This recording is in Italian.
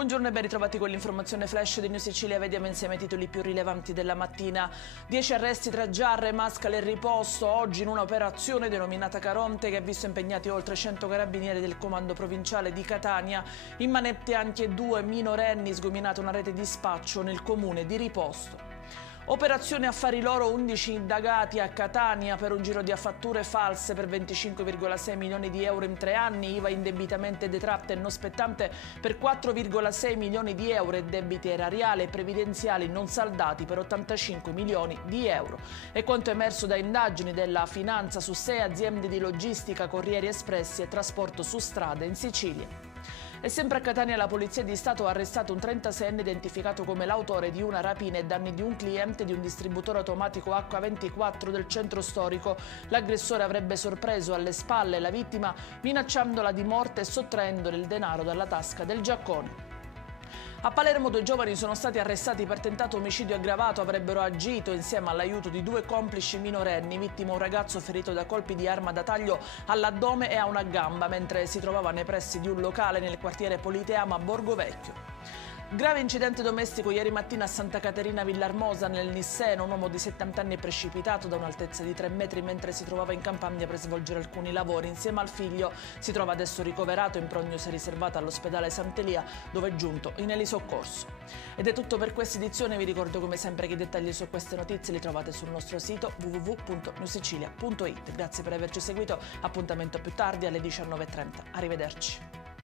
Buongiorno e ben ritrovati con l'informazione flash di New Sicilia. Vediamo insieme i titoli più rilevanti della mattina. 10 arresti tra Giarre, Mascale e Riposto. Oggi in un'operazione denominata Caronte che ha visto impegnati oltre 100 carabinieri del comando provinciale di Catania. In manette anche 2 minorenni, sgominata una rete di spaccio nel comune di Riposto. Operazione Affari Loro, 11 indagati a Catania per un giro di affatture false per 25,6 milioni di euro in 3 anni, IVA indebitamente detratta e non spettante per 4,6 milioni di euro e debiti erariali e previdenziali non saldati per 85 milioni di euro. È quanto emerso da indagini della Finanza su 6 aziende di logistica, corrieri espressi e trasporto su strada in Sicilia. E sempre a Catania la Polizia di Stato ha arrestato un 36enne identificato come l'autore di una rapina ai danni di un cliente di un distributore automatico H24 del centro storico. L'aggressore avrebbe sorpreso alle spalle la vittima minacciandola di morte e sottraendole il denaro dalla tasca del giaccone. A Palermo 2 giovani sono stati arrestati per tentato omicidio aggravato. Avrebbero agito insieme all'aiuto di 2 complici minorenni. Vittima un ragazzo ferito da colpi di arma da taglio all'addome e a una gamba mentre si trovava nei pressi di un locale nel quartiere Politeama a Borgo Vecchio. Grave incidente domestico ieri mattina a Santa Caterina Villarmosa nel Nisseno. Un uomo di 70 anni è precipitato da un'altezza di 3 metri mentre si trovava in campagna per svolgere alcuni lavori. Insieme al figlio si trova adesso ricoverato in prognosi riservata all'ospedale Sant'Elia, dove è giunto in elisoccorso. Ed è tutto per questa edizione. Vi ricordo come sempre che i dettagli su queste notizie li trovate sul nostro sito www.newsicilia.it. Grazie per averci seguito. Appuntamento più tardi alle 19:30. Arrivederci.